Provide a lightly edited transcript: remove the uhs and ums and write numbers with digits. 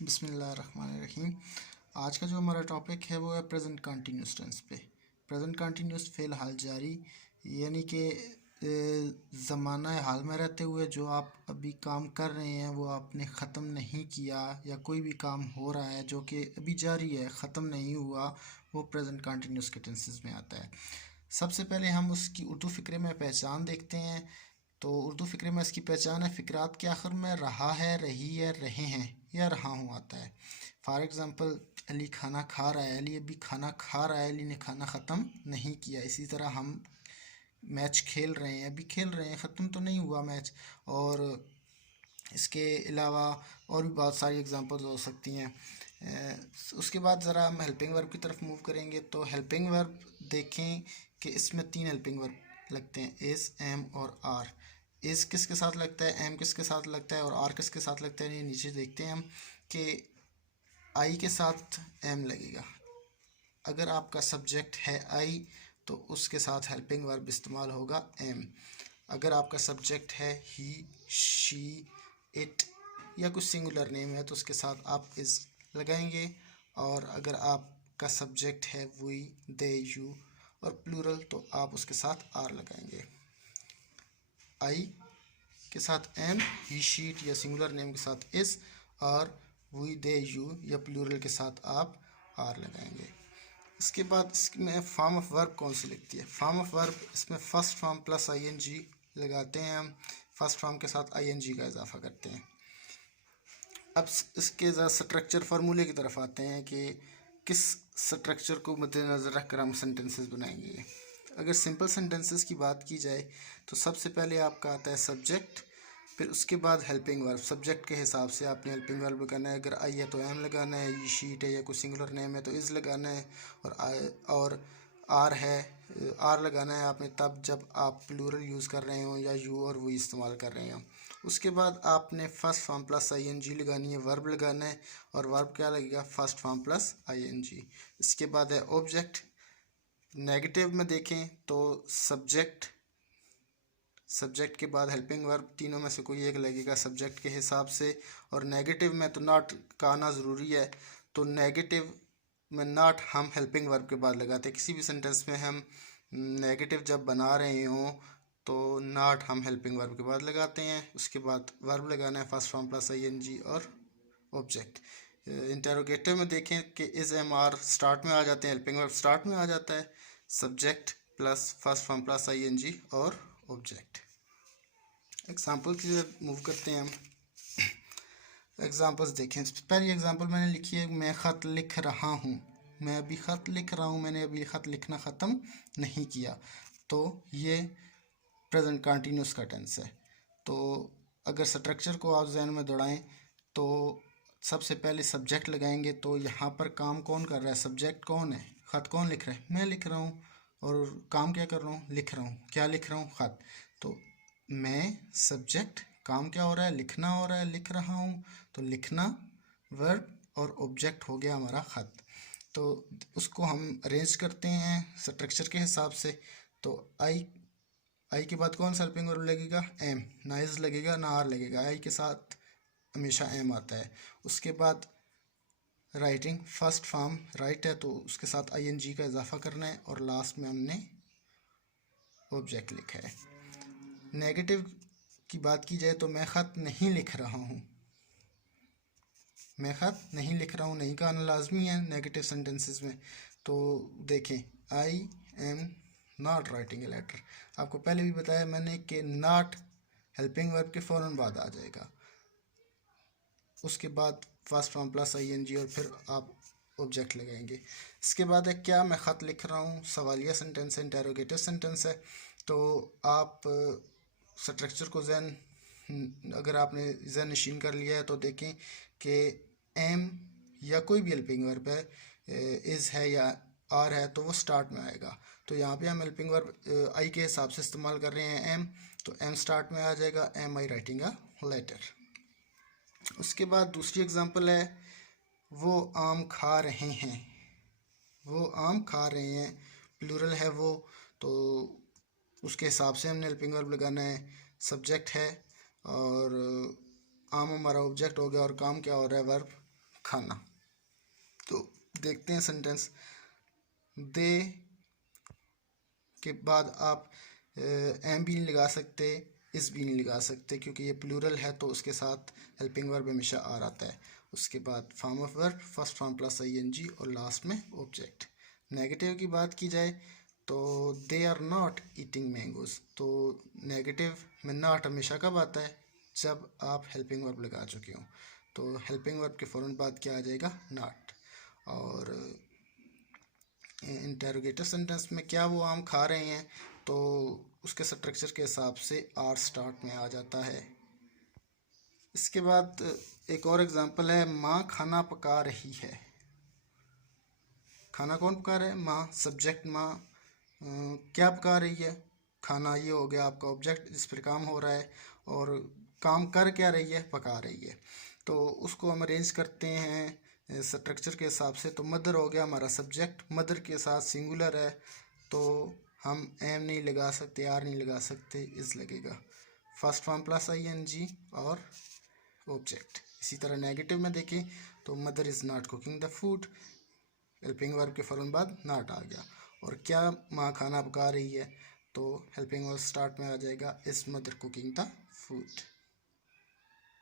बिस्मिल्लाहिर्रहमानिर्रहीम। आज का जो हमारा टॉपिक है वो है प्रेजेंट कंटिन्यूस टेंस पे। प्रेजेंट कंटिन्यूस फ़िल हाल जारी, यानी कि ज़माना हाल में रहते हुए जो आप अभी काम कर रहे हैं वो आपने ख़त्म नहीं किया, या कोई भी काम हो रहा है जो कि अभी जारी है, ख़त्म नहीं हुआ, वो प्रेजेंट कंटिन्यूस के टेंसेस में आता है। सबसे पहले हम उसकी उर्दू फ़िक्रे में पहचान देखते हैं। तो उर्दू फ़िक्रे में इसकी पहचान है, फ़िक्रात के आखिर में रहा है, रही है, रहे हैं या रहा हूँ आता है। फॉर एग्ज़ाम्पल, अली खाना खा रहा है, अली अभी खाना खा रहा है, अली ने खाना ख़त्म नहीं किया। इसी तरह हम मैच खेल रहे हैं, अभी खेल रहे हैं, ख़त्म तो नहीं हुआ मैच। और इसके अलावा और भी बहुत सारी एग्जांपल्स हो सकती हैं। उसके बाद ज़रा हम हेल्पिंग वर्ब की तरफ मूव करेंगे। तो हेल्पिंग वर्ब देखें कि इसमें 3 हेल्पिंग वर्ब लगते हैं, इज़, एम और आर। इज़ किसके साथ लगता है, एम किसके साथ लगता है और आर किसके साथ लगता है, ये नीचे देखते हैं हम कि आई के साथ एम लगेगा। अगर आपका सब्जेक्ट है आई तो उसके साथ हेल्पिंग वर्ब इस्तेमाल होगा एम। अगर आपका सब्जेक्ट है ही, शी, इट या कुछ सिंगुलर नेम है तो उसके साथ आप इज़ लगाएंगे। और अगर आपका सब्जेक्ट है वी, दे, यू और प्लूरल तो आप उसके साथ आर लगाएंगे। आई के साथ एम, ही, शीट या सिंगुलर नेम के साथ इज़, और वी, दे, यू या प्लूरल के साथ आप आर लगाएंगे। इसके बाद इसमें फॉर्म ऑफ वर्ब कौन सी लगती है। फॉर्म ऑफ वर्ब इसमें फ़र्स्ट फॉर्म प्लस आईएनजी लगाते हैं हम, फर्स्ट फॉर्म के साथ आईएनजी का इजाफा करते हैं। अब इसके ज़रा स्ट्रक्चर फार्मूले की तरफ आते हैं कि किस स्ट्रक्चर को मद्देनज़र रखकर हम सेंटेंसेस बनाएंगे। अगर सिंपल सेंटेंसेस की बात की जाए तो सबसे पहले आपका आता है सब्जेक्ट, फिर उसके बाद हेल्पिंग वर्ब। सब्जेक्ट के हिसाब से आपने हेल्पिंग वर्ब लगाना है। अगर आई है तो एम लगाना है, ये शीट है या कोई सिंगुलर नेम है तो इज़ लगाना है, और आर है, आर लगाना है आपने तब जब आप प्लूरल यूज़ कर रहे हो या यू और वो इस्तेमाल कर रहे हो। उसके बाद आपने फर्स्ट फॉर्म प्लस आईएनजी लगानी है, वर्ब लगाना है, और वर्ब क्या लगेगा, फर्स्ट फॉर्म प्लस आईएनजी। इसके बाद है ऑब्जेक्ट। नेगेटिव में देखें तो सब्जेक्ट के बाद हेल्पिंग वर्ब, तीनों में से कोई एक लगेगा सब्जेक्ट के हिसाब से। और नेगेटिव में तो नॉट का आना ज़रूरी है, तो नेगेटिव में नॉट हम हेल्पिंग वर्ब के बाद लगाते हैं। किसी भी सेंटेंस में हम नेगेटिव जब बना रहे हों तो नॉट हम हेल्पिंग वर्ब के बाद लगाते हैं। उसके बाद वर्ब लगाना है, फर्स्ट फॉर्म प्लस आईएनजी और ऑब्जेक्ट। इंटेरोगेटिव में देखें कि इज़, एम, आर स्टार्ट में आ जाते हैं, हेल्पिंग वर्ब स्टार्ट में आ जाता है, subject plus first form plus ING और ऑब्जेक्ट। एग्जाम्पल की तरफ मूव करते हैं हम। एग्जाम्पल्स देखें। पहली एग्जाम्पल मैंने लिखी है, मैं ख़त लिख रहा हूँ। मैं अभी ख़त लिख रहा हूँ, मैंने अभी ख़त लिखना ख़त्म नहीं किया। तो ये प्रेजेंट कंटिन्यूस का टेंस है। तो अगर स्ट्रक्चर को आप जहन में दौड़ाएं तो सबसे पहले सब्जेक्ट लगाएंगे। तो यहाँ पर काम कौन कर रहा है, सब्जेक्ट कौन है, ख़त कौन लिख रहा है, मैं लिख रहा हूँ। और काम क्या कर रहा हूँ, लिख रहा हूँ। क्या लिख रहा हूँ, ख़त। तो मैं सब्जेक्ट, काम क्या हो रहा है, लिखना हो रहा है, लिख रहा हूँ। तो लिखना वर्ब और ऑब्जेक्ट हो गया हमारा ख़त। तो उसको हम अरेंज करते हैं स्ट्रक्चर के हिसाब से। तो आई के बाद कौन सा हेल्पिंग वर्ब लगेगा, एम। ना इज़ लगेगा ना आर लगेगा, आई के साथ हमेशा एम आता है। उसके बाद राइटिंग, फर्स्ट फॉर्म राइट है तो उसके साथ आईएनजी का इजाफा करना है, और लास्ट में हमने ऑब्जेक्ट लिखा है। नेगेटिव की बात की जाए तो मैं ख़त नहीं लिख रहा हूँ। मैं ख़त नहीं लिख रहा हूँ, नहीं का आना लाजमी है नेगेटिव सेंटेंसेस में। तो देखें, I am not writing a letter. आपको पहले भी बताया मैंने कि नॉट हेल्पिंग वर्ब के फ़ौरन बाद आ जाएगा, उसके बाद फर्स्ट फॉर्म प्लस आईएनजी और फिर आप ऑब्जेक्ट लगाएंगे। इसके बाद है क्या मैं ख़त लिख रहा हूँ, सवालिया सेंटेंस है, इंटेरोगेटिव सेंटेंस है। तो आप स्ट्रक्चर को अगर आपने जहन नशीन कर लिया है तो देखें कि एम या कोई भी हेल्पिंग वर्ब है, इज़ है या आर है, तो वो स्टार्ट में आएगा। तो यहाँ पे हम हेल्पिंग वर्ब आई के हिसाब से इस्तेमाल कर रहे हैं एम, तो एम स्टार्ट में आ जाएगा, am I writing a letter. उसके बाद दूसरी एग्जांपल है, वो आम खा रहे हैं। वो आम खा रहे हैं, प्लूरल है वो, तो उसके हिसाब से हमने हेल्पिंग वर्ब लगाना है। सब्जेक्ट है और आम हमारा ऑब्जेक्ट हो गया, और काम क्या हो रहा है, वर्ब खाना। तो देखते हैं सेंटेंस। दे के बाद आप एम भी नहीं लगा सकते, इस भी नहीं लगा सकते, क्योंकि ये प्लूरल है तो उसके साथ हेल्पिंग वर्ब हमेशा आ रहता है। उसके बाद form of verb, first form plus ING और लास्ट में ऑब्जेक्ट। नेगेटिव की बात की जाए तो they are not eating mangoes. तो नेगेटिव में नॉट हमेशा कब आता है? जब आप हेल्पिंग वर्ब लगा चुके हो। तो हेल्पिंग वर्ब के फ़ौरन बाद क्या आ जाएगा? नॉट। और इंटेरोगेटिव सेंटेंस में क्या वो आम खा रहे हैं, तो उसके स्ट्रक्चर के हिसाब से आर स्टार्ट में आ जाता है। इसके बाद एक और एग्जांपल है, माँ खाना पका रही है। खाना कौन पका रहा है? माँ। सब्जेक्ट माँ। क्या पका रही है? खाना। ये हो गया आपका ऑब्जेक्ट जिस पर काम हो रहा है। और काम कर क्या रही है? पका रही है। तो उसको हम अरेंज करते हैं स्ट्रक्चर के हिसाब से। तो मदर हो गया हमारा सब्जेक्ट, मदर के साथ सिंगुलर है तो हम एम नहीं लगा सकते, आर नहीं लगा सकते, इस लगेगा। फर्स्ट फॉर्म प्लस आईएनजी और ऑब्जेक्ट। इसी तरह नेगेटिव में देखें तो mother is not cooking the food, helping verb के फ़ौरन बाद नॉट आ गया। और क्या माँ खाना पका रही है, तो हेल्पिंग वर्ब स्टार्ट में आ जाएगा, is mother cooking the food.